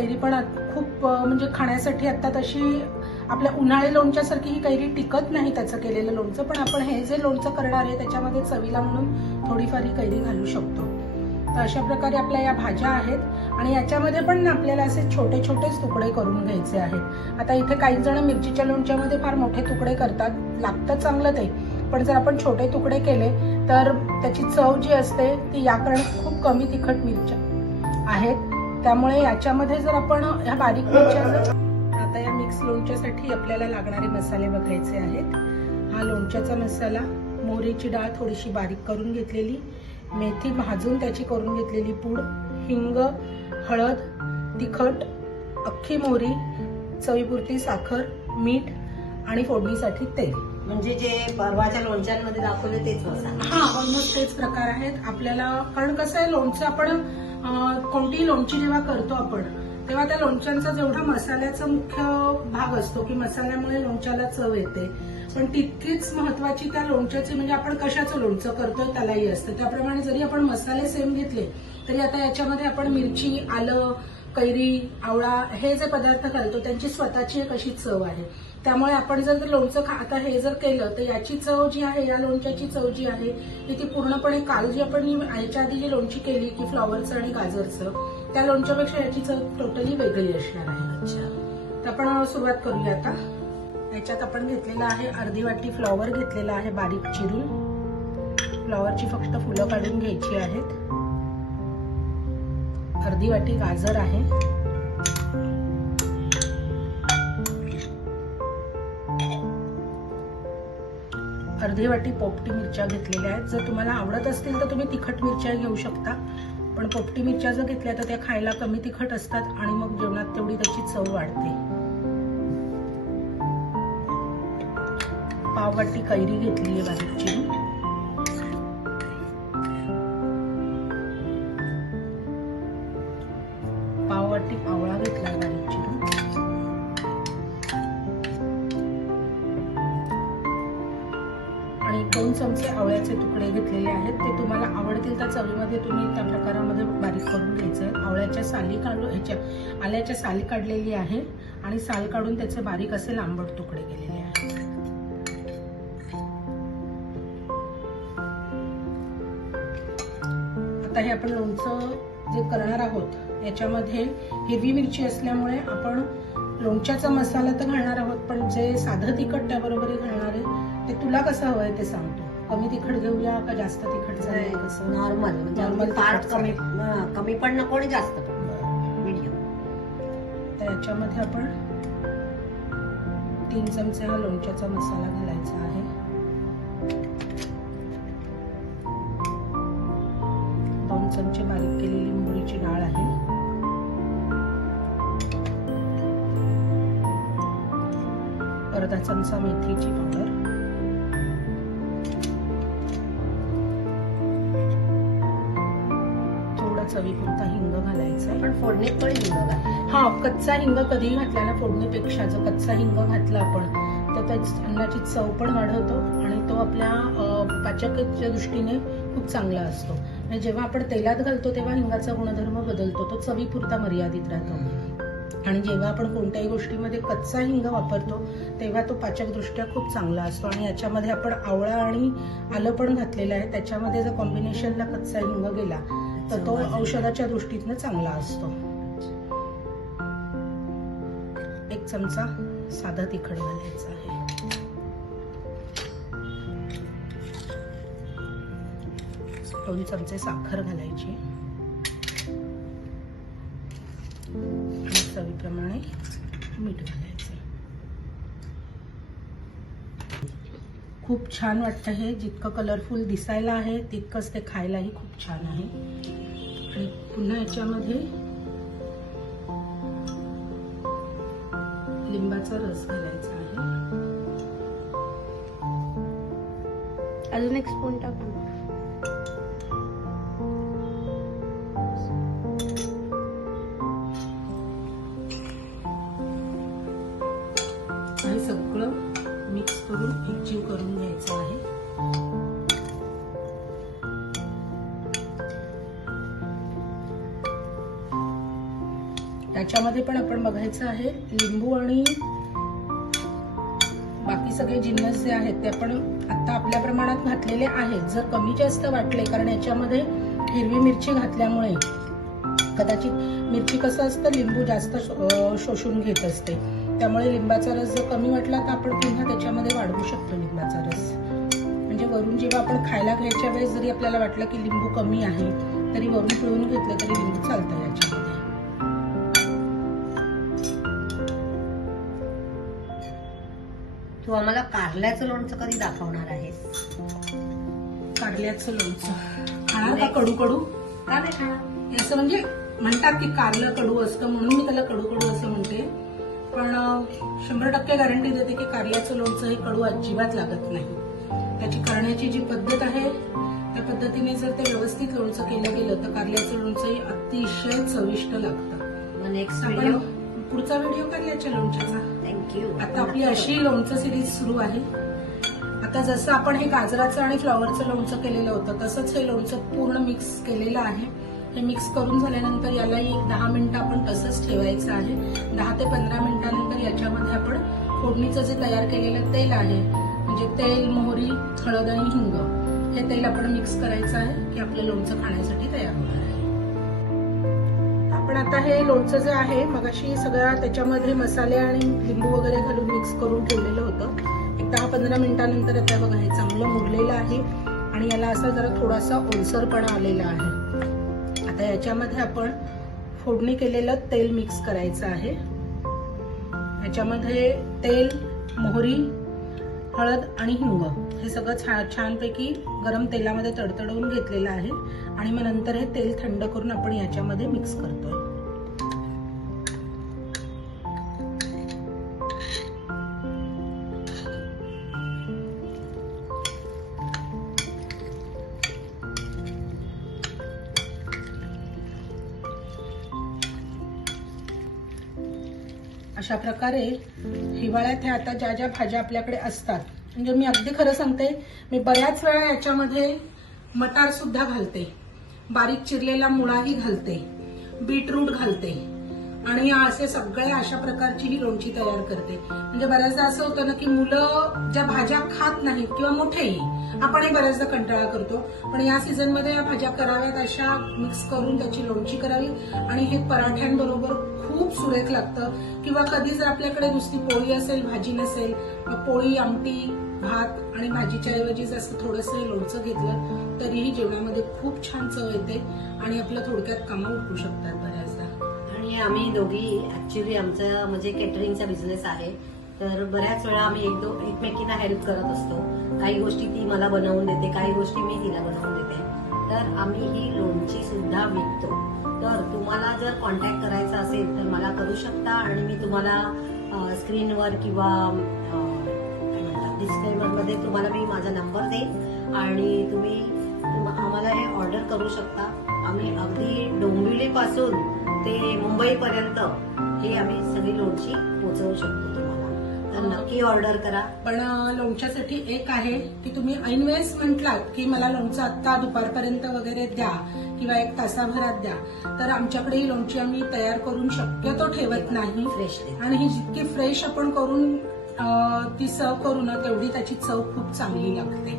कैरी पण खूप म्हणजे खाण्यासाठी आता तशी आपल्या उन्हाळी लोणच्यासारखी ही कैरी टिकत नाही त्याचं केलेलं लोणचं पण आपण हे जे लोणचं करणार आहे त्याच्यामध्ये चवीला म्हणून थोडीफार ही कैरी घालू शकतो. तर अशा प्रकारे आपल्या या भाज्या आहेत आणि याच्यामध्ये पण आपल्याला असे छोटे छोटेच तुकडे करून घ्यायचे आहेत. आता इथे काही जण मिरचीच्या लोणच्यामध्ये फार मोठे तुकडे करतात लागतं चांगलं ते पण जर आपण छोटे तुकडे केले तर त्याची चव जी असते ती याकडे खूप कमी तिखट मिरच्या आहेत. त्यामुळे याच्यामध्ये जर आपण ह्या बारीक मिरच्या आता या मिक्स लोणच्यासाठी आपल्याला लागणारे मसाले बघायचे आहेत. हा लोणच्याचा मसाला मोहरीची डाळ थोडीशी बारीक करून घेतलेली मेथी भाजून त्याची करून घेतलेली पूड हिंग हळद तिखट अख्खी मोहरी चवीपुरती साखर मीठ आणि फोडणीसाठी तेल. म्हणजे जे परवाच्या लोणच्यांमध्ये दाखवले तेच मसाला हा ऑलमोस्ट तेच प्रकार आहेत. आपल्याला कारण कसं आहे लोणचं आपण कोणतीही लोणची जेव्हा करतो आपण तेव्हा त्या लोणच्यांचा जेवढा मसाल्याचा मुख्य भाग असतो की मसाल्यामुळे लोणच्याला चव येते. पण तितकीच महत्वाची त्या लोणच्याची म्हणजे आपण कशाचं लोणचं करतोय त्यालाही असतं. त्याप्रमाणे जरी आपण मसाले सेम घेतले तरी आता याच्यामध्ये आपण मिरची आलं कैरी आवळा हे जे पदार्थ घालतो त्यांची स्वतःची एक अशी चव आहे. त्यामुळे आपण जर लोणचं खा आता हे जर केलं तर याची चव जी आहे या लोणच्याची चव जी आहे ही ती पूर्णपणे काल जी आपण याच्या आधी जी लोणची केली की फ्लॉवरचं आणि गाजरचं त्या लोणच्यापेक्षा याची चव टोटली वेगळी असणार आहे. अच्छा. तर आपण सुरुवात करूया आता. याच्यात आपण घेतलेला आहे अर्धी वाटी फ्लॉवर घेतलेला आहे बारीक चिरून. फ्लॉवरची फक्त फुलं काढून घ्यायची आहेत. अर्धी वाटी गाजर आहे. अर्धी वाटी पोपटी मिरच्या घेतलेल्या आहेत. जर तुम्हाला आवडत असतील तर तुम्ही तिखट मिरच्या घेऊ शकता. पण पोपटी मिरच्या जर घेतल्या तर त्या खायला कमी तिखट असतात आणि मग जेवणात तेवढी त्याची चव वाढते. पाव वाटी कैरी घेतली आहे बारीक चिरून पाववाटी पावळा घेतला चमचे आवळ्याचे तुकडे घेतलेले आहेत ते तुम्हाला आवडतील. त्या चवीमध्ये तुम्ही त्या प्रकारामध्ये बारीक करून घ्यायचं. आहे आवळ्याच्या साली काढू ह्याच्या आल्याच्या साली काढलेली आहे आणि साल काढून त्याचे बारीक असे लांबट तुकडे केलेले आहेत. आता हे आपण लोणचं जे करणार आहोत याच्यामध्ये हिरवी मिरची असल्यामुळे आपण लोणच्याचा मसाला तर घालणार आहोत पण जे साधं तिखट त्याबरोबरही घालणार आहे ते तुला कसं हवं आहे ते. सांगतो कमी तिखट घेऊया का जास्त तिखट कसं? नॉर्मल म्हणजे फार तिखट कमी हा, कमी पण नको आणि जास्त पण मीडियम तर याच्यामध्ये आपण तीन चमचे हा लोणच्याचा मसाला घालायचा आहे. दोन चमचे बारीक केलेली मोहरीची डाळ आहे. अर्धा चमचा मेथीची पावडर. चवीपुरता हिंग घालायचा पण फोडणीत पण हिंग. हा कच्चा हिंग कधी घातला ना फोडणीपेक्षा जो कच्चा हिंग घातला आपण तर त्या अन्नाची चव पण वाढवतो आणि तो आपल्या पाचकाच्या दृष्टीने खूप चांगला असतो. म्हणजे जेव्हा आपण तेलात घालतो तेव्हा हिंगाचा गुणधर्म बदलतो. तो चवीपुरता मर्यादित राहतो. आणि जेव्हा आपण कोणत्याही गोष्टीमध्ये कच्चा हिंग वापरतो तेव्हा तो पाचकदृष्ट्या खूप चांगला असतो. आणि याच्यामध्ये आपण आवळा आणि आलं पण घातलेलं आहे. त्याच्यामध्ये जर कॉम्बिनेशनला कच्चा हिंग गेला तर तो औषधाच्या दृष्टीतनं चांगला असतो. एक चमचा साधा तिखट घालायचा आहे. दोन चमचे साखर घालायची. चवीप्रमाणे मीठ घालायचं. खूप छान वाटतं हे. जितकं कलरफुल दिसायला आहे तितकंच ते खायलाही खूप छान आहे. आणि पुन्हा याच्यामध्ये लिंबाचा रस घालायचा आहे. अजून एक स्पून टाकू. हे सगळं मिक्स करून एकजीव करून घ्यायचं आहे. याच्यामध्ये पण आपण बघायचं आहे लिंबू आणि बाकी सगळे जिन्नस जे आहेत ते आपण आता आपल्या प्रमाणात घातलेले आहेत. जर कमी जास्त वाटले कारण याच्यामध्ये हिरवी मिरची घातल्यामुळे कदाचित मिरची कसं असतं लिंबू जास्त शोषून घेत असते. त्यामुळे लिंबाचा रस जर कमी वाटला तर आपण पुन्हा त्याच्यामध्ये वाढवू शकतो लिंबाचा रस. म्हणजे वरून जेव्हा आपण खायला घ्यायच्या वेळेस जरी आपल्याला वाटलं की लिंबू कमी आहे तरी वरून पिळून घेतलं तरी लिंबू चालतं याच्यामध्ये. तू आम्हाला कारल्याचं लोणचं कधी दाखवणार आहेस? कारल्याचं लोणचं. खाणार का कडू कडू? का नाही खाणार? असं म्हणजे म्हणतात की कारलं कडू असतं म्हणून मी त्याला कडू कडू असं म्हणते. पण शंभर टक्के गॅरंटी देते की कारल्याचं लोणचं हे कडू अजिबात लागत नाही. त्याची करण्याची जी पद्धत आहे त्या पद्धतीने जर ते व्यवस्थित लोणचं केलं गेलं तर कारल्याचं लोणचं हे अतिशय चविष्ट लागतं. नेक्स्ट आपण पुढचा व्हिडिओ कारल्याच्या लोणच्याचा थँक्यू आता आपली अशी लोणचं सिरीज सुरू आहे. आता जसं आपण हे गाजराचं आणि फ्लॉवरचं लोणचं केलेलं होतं तसंच हे लोणचं पूर्ण मिक्स केलेलं आहे. हे मिक्स करून झाल्यानंतर यालाही एक दहा मिनिटं आपण तसंच ठेवायचं आहे. दहा ते पंधरा मिनिटानंतर याच्यामध्ये आपण फोडणीचं जे तयार केलेलं तेल आहे म्हणजे तेल मोहरी हळद आणि हिंग हे तेल आपण मिक्स करायचं आहे की आपलं लोणचं खाण्यासाठी तयार होणार आहे. आपण आता हे लोणचं जे आहे मगाशी सगळ्या त्याच्यामध्ये मसाले आणि लिंबू वगैरे घालून मिक्स करून ठेवलेलं होतं. एक दहा पंधरा मिनिटानंतर आता बघा हे चांगलं मुरलेलं आहे आणि याला असा जरा थोडासा ओलसरपणा आलेला आहे. आता याच्यामध्ये आपण फोडणी केलेलं तेल मिक्स करायचं आहे. याच्यामध्ये तेल मोहरी हळद आणि हिंग हे सगळं छान छानपैकी गरम तेलामध्ये तडतडवून घेतलेलं आहे. आणि मग नंतर हे तेल थंड करून आपण याच्यामध्ये मिक्स करतोय. अशा प्रकारे हिवाळ्यात ह्या आता ज्या ज्या भाज्या आपल्याकडे असतात. म्हणजे मी अगदी खरं सांगते मी बऱ्याच वेळा याच्यामध्ये मटार सुद्धा घालते. बारीक चिरलेला मुळाही घालते. बीटरूट घालते. आणि असे सगळ्या अशा प्रकारची ही लोणची तयार करते. म्हणजे बऱ्याचदा असं होतं ना की मुलं ज्या भाज्या खात नाहीत किंवा मोठेही आपणही बऱ्याचदा कंटाळा करतो. पण या सीझनमध्ये या भाज्या कराव्यात अशा मिक्स करून त्याची लोणची करावी. आणि हे पराठ्यांबरोबर खूप सुरेख लागतं. किंवा कधी जर आपल्याकडे नुसती पोळी असेल भाजी नसेल पोळी आमटी भात आणि भाजीच्या ऐवजी असं थोडंसं लोणचं घेतलं तरीही जेवणामध्ये खूप छान चव येते आणि आपलं थोडक्यात कामं उठू शकतात बऱ्याचदा. आणि आम्ही दोघी ऍक्च्युली आमचा म्हणजे केटरिंगचा बिझनेस आहे. तर बऱ्याच वेळा आम्ही एक दो एकमेकींना हेल्प करत असतो. काही गोष्टी ती मला बनवून देते काही गोष्टी मी तिला बनवून देते. तर आम्ही ही लोणची सुद्धा विकतो. तर तुम्हाला जर कॉन्टॅक्ट करायचा असेल तर मला करू शकता आणि मी तुम्हाला स्क्रीनवर किंवा डिस्क्लेमरमध्ये तुम्हाला मी माझा नंबर देईन आणि तुम्ही आम्हाला हे ऑर्डर करू शकता. आम्ही अगदी डोंबिवलीपासून ते मुंबईपर्यंत हे आम्ही सगळी लोणची पोचवू शकतो. तर नक्की ऑर्डर करा. पण लोणच्यासाठी एक आहे की तुम्ही ऐनवेळेस म्हटलात की मला लोणचं आत्ता दुपारपर्यंत वगैरे द्या किंवा एक तासाभरात द्या तर आमच्याकडे ही लोणची आम्ही तयार करून शक्यतो ठेवत नाही. फ्रेश आणि ही जितकी फ्रेश आपण करून ती सर्व करू ना तेवढी त्याची चव खूप चांगली लागते.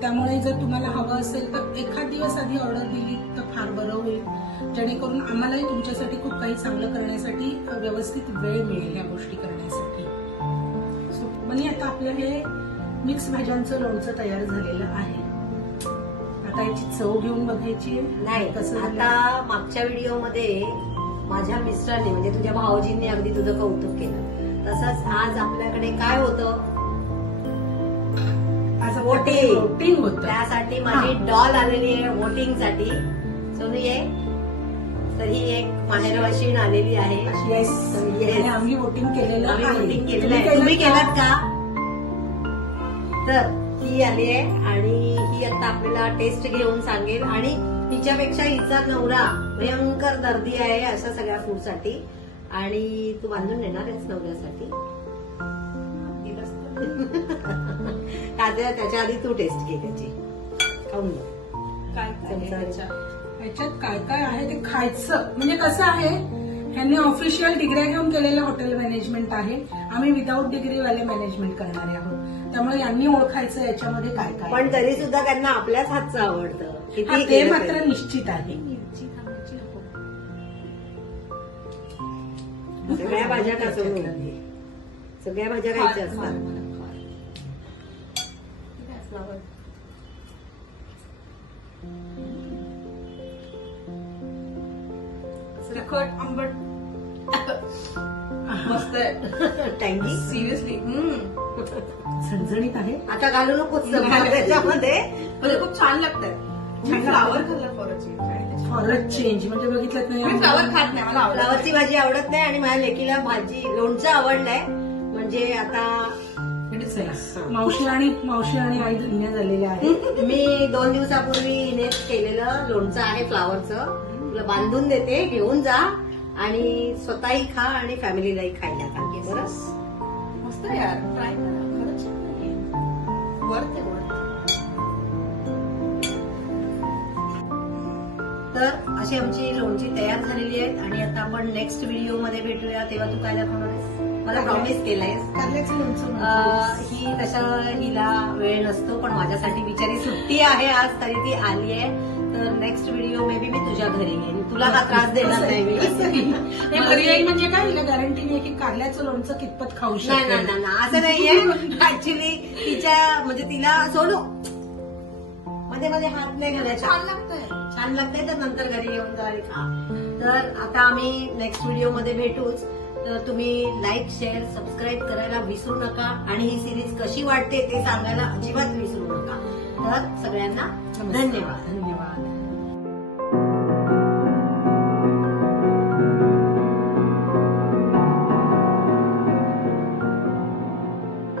त्यामुळे जर तुम्हाला हवं असेल तर एखाद दिवस आधी ऑर्डर दिली तर फार बरं होईल. जेणेकरून आम्हालाही तुमच्यासाठी खूप काही चांगलं करण्यासाठी व्यवस्थित वेळ मिळेल या गोष्टी करण्यासाठी. म्हणजे आता आपलं हे मिक्स भाज्यांचं लोणचं तयार झालेलं आहे आता याची चव घेऊन बघायची. नाही कसं? आता मागच्या व्हिडिओमध्ये माझ्या मिस्टरने म्हणजे तुझ्या भाऊजींनी अगदी तुझं कौतुक केलं तसंच आज आपल्याकडे काय होतं. वोटिंग होतं त्यासाठी माझी डॉल आलेली आहे वोटिंगसाठी सोनू ये तर ही एक माहेरवाशीण आलेली आहे. Yes Yes. आणि आम्ही वोटिंग केलेलं आम्ही आहे. वोटिंग केलेलं तुम्ही आहे तुम्ही केलं केलात का? तर ही आली आहे आणि ही आता आपल्याला टेस्ट घेऊन सांगेल. आणि हिच्यापेक्षा हिचा नवरा भयंकर दर्दी आहे अशा सगळ्या फूडसाठी. आणि तू बांधून देणार आहेस नवऱ्यासाठी. त्याच्या त्याच्या आधी तू टेस्ट घे त्याची. खाऊन बघ. काय काय आहे चमचा. त्याच्यात? याच्यात काय काय आहे ते खायचं. म्हणजे कसं आहे ह्यांनी ऑफिशियल डिग्र्या घेऊन केलेलं हॉटेल मॅनेजमेंट आहे. आम्ही विदाऊट डिग्रीवाले मॅनेजमेंट करणारे आहोत. त्यामुळे यांनी ओळखायचं याच्यामध्ये काय काय पण तरी सुद्धा त्यांना आपल्याच हातचं आवडतं. हा, ते मात्र निश्चित आहे. सगळ्या भाज्या का सोडून सगळ्या भाज्या खायच्या असतात. तिखट आंबट. मस्त आहे. टँगी सिरियसली झणझणीत आहे. आता घालू नकोच त्याच्यामध्ये म्हणजे खूप छान लागतंय. मी फ्लावर खाल्ला फॉरची फॉरच चेंज म्हणजे बघितलं मी नाही फ्लावर खात नाही मला फ्लावरची भाजी आवडत नाही आणि माझ्या लेकीला भाजी लोणचं आवडलंय. म्हणजे आता मावशी आणि मावशी आणि आई धन्य झालेल्या आहेत. मी दोन दिवसापूर्वी हिने केलेलं लोणचं आहे फ्लावरचं तुला बांधून देते घेऊन जा आणि स्वतःही खा आणि फॅमिलीलाही खायला सांगे बरं मस्त यार. ट्राय करा. खरंच वर्थ तर अशी आमची लोणची तयार झालेली आहेत आणि आता आपण नेक्स्ट व्हिडिओमध्ये भेटूया. तेव्हा तू काय दाखवणार मला प्रॉमिस म्हणतेस. ही तसं हिला वेळ नसतो पण माझ्यासाठी बिचारी सुट्टी आहे आज तरी ती आली आहे. तर नेक्स्ट व्हिडिओ मे बी मी तुझ्या घरी येईन. तुला हा त्रास देणार नाही मी. पर्यायी म्हणजे काय? हिला गॅरंटी नाही की कारल्याचं लोणचं कितपत खाऊ शकते. नाही, नाही, असं नाहीये. ऍक्च्युली तिच्या म्हणजे तिला सोडू. मध्ये मध्ये हात नाही घालायचा. छान लागतंय. छान लागतंय तर नंतर घरी येऊन जा आणि खा. तर आता आम्ही नेक्स्ट व्हिडिओमध्ये भेटूच. तर तुम्ही लाईक शेअर सबस्क्राईब करायला विसरू नका. आणि ही सिरीज कशी वाटते ते सांगायला अजिबात विसरू नका. तर सगळ्यांना धन्यवाद.